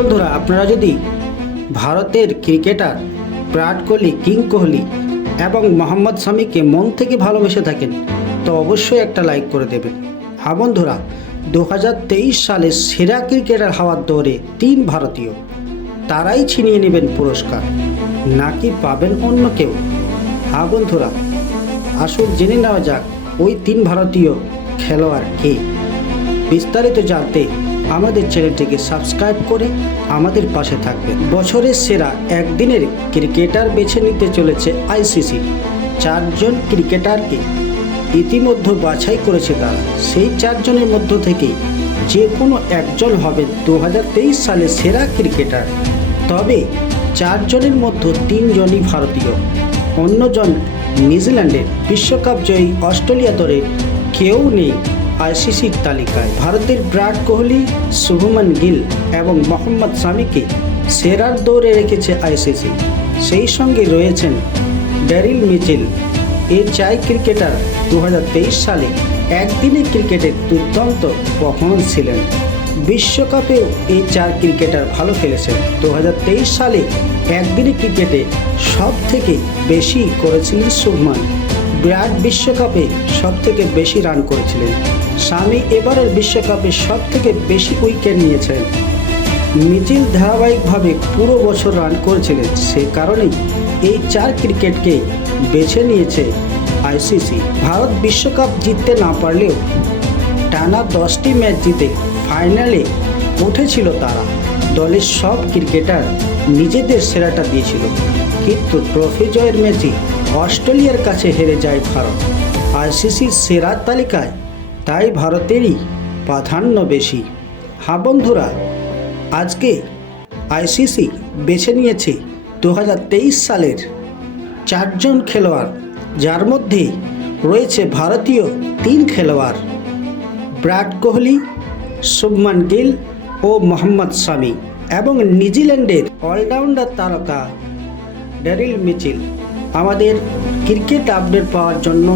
বন্ধুরা, আপনারা যদি ভারতের ক্রিকেটার বিরাট কোহলি, কিং কোহলি এবং মোহাম্মদ শামিকে মন থেকে ভালোবেসে থাকেন তো অবশ্যই একটা লাইক করে দেবেন। হ্যাঁ বন্ধুরা, 2023 সালে সেরা ক্রিকেটার হওয়ার দৌড়ে 3 ভারতীয়, তারাই ছিনিয়ে নেবেন পুরস্কার, নাকি পাবেন অন্য কেউ? হ্যাঁ বন্ধুরা, আসুন জেনে নেওয়া যাক ওই 3 ভারতীয় খেলোয়াড় কে। বিস্তারিত জানতে আমাদের চ্যানেলটিকে সাবস্ক্রাইব করে আমাদের পাশে থাকবেন। বছরের সেরা একদিনের ক্রিকেটার বেছে নিতে চলেছে আইসিসি। 4 জন ক্রিকেটারকে ইতিমধ্যে বাছাই করেছে তারা। সেই 4 জনের মধ্য থেকে যে কোনো একজন হবে 2023 সালে সেরা ক্রিকেটার। তবে 4 জনের মধ্যে 3 জনই ভারতীয়, অন্যজন নিউজিল্যান্ডের বিশ্বকাপ জয়ী অস্ট্রেলিয়া দলের কেউ নেই আইসিসির তালিকায়। ভারতের বিরাট কোহলি, শুভমান গিল এবং মোহাম্মদ শামিকে সেরার দৌড়ে রেখেছে আইসিসি। সেই সঙ্গে রয়েছেন ড্যারিল মিচেল। এই 4 ক্রিকেটার 2023 সালে একদিনের ক্রিকেটে দুর্দান্ত পারফরম্যান্স ছিলেন। বিশ্বকাপেও এই 4 ক্রিকেটার ভালো খেলেছেন। 2023 সালে একদিনের ক্রিকেটে সব থেকে বেশি করেছিলেন শুভমান। বিরাট বিশ্বকাপে সব থেকে বেশি রান করেছিলেন। শামি এবারের বিশ্বকাপে সব থেকে বেশি উইকেট নিয়েছেন। মিচেল ধারাবাহিকভাবে পুরো বছর রান করেছিলেন। সে কারণেই এই 4 ক্রিকেটকে বেছে নিয়েছে আইসিসি। ভারত বিশ্বকাপ জিততে না পারলেও টানা 10টি ম্যাচ জিতে ফাইনালে উঠেছিল তারা। দলের সব ক্রিকেটার নিজেদের সেরাটা দিয়েছিল, কিন্তু ট্রফি জয়ের ম্যাচে অস্ট্রেলিয়ার কাছে হেরে যায় ভারত। আইসিসির সেরার তালিকায় তাই ভারতেরই প্রাধান্য বেশি। হ্যাঁ বন্ধুরা, আজকে আইসিসি বেছে নিয়েছে 2023 সালের 4 জন খেলোয়াড়, যার মধ্যে রয়েছে ভারতীয় 3 খেলোয়াড়, বিরাট কোহলি, শুভমান গিল ও মোহাম্মদ শামি, এবং নিউজিল্যান্ডের অলরাউন্ডার তারকা ড্যারিল মিচেল। আমাদের ক্রিকেট আপডেট পাওয়ার জন্য,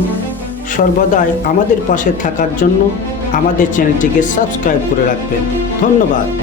সর্বদাই আমাদের পাশে থাকার জন্য আমাদের চ্যানেলটিকে সাবস্ক্রাইব করে রাখবেন। ধন্যবাদ।